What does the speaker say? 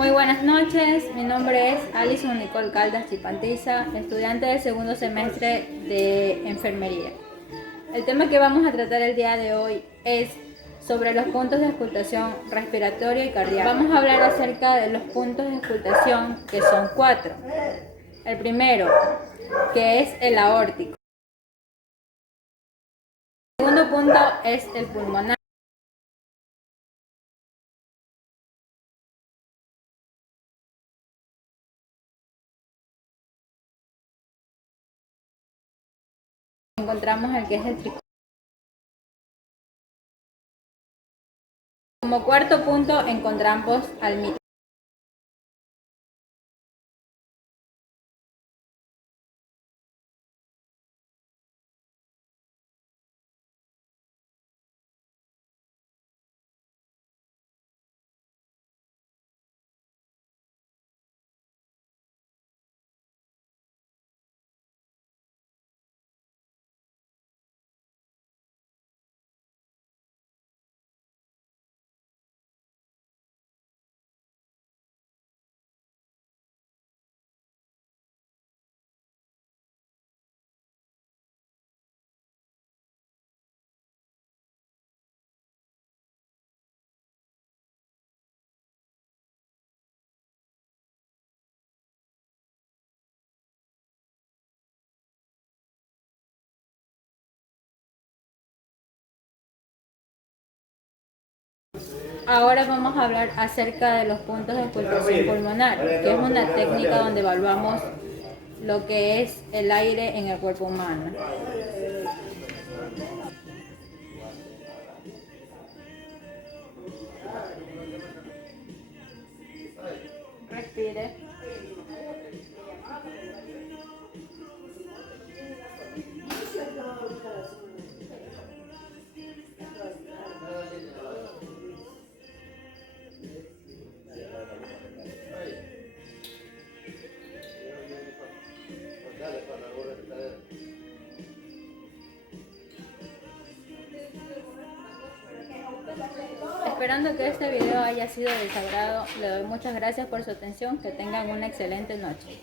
Muy buenas noches, mi nombre es Alison Nicole Caldas Chipantiza, estudiante del segundo semestre de enfermería. El tema que vamos a tratar el día de hoy es sobre los puntos de auscultación respiratoria y cardíaca. Vamos a hablar acerca de los puntos de auscultación, que son 4. El primero, que es el aórtico. El segundo punto es el pulmonar. Encontramos el que es el tricúspide. Como cuarto punto encontramos al mitral. Ahora vamos a hablar acerca de los puntos de auscultación pulmonar, que es una técnica donde evaluamos lo que es el aire en el cuerpo humano. Respire. Esperando que este video haya sido de su agrado, le doy muchas gracias por su atención, que tengan una excelente noche.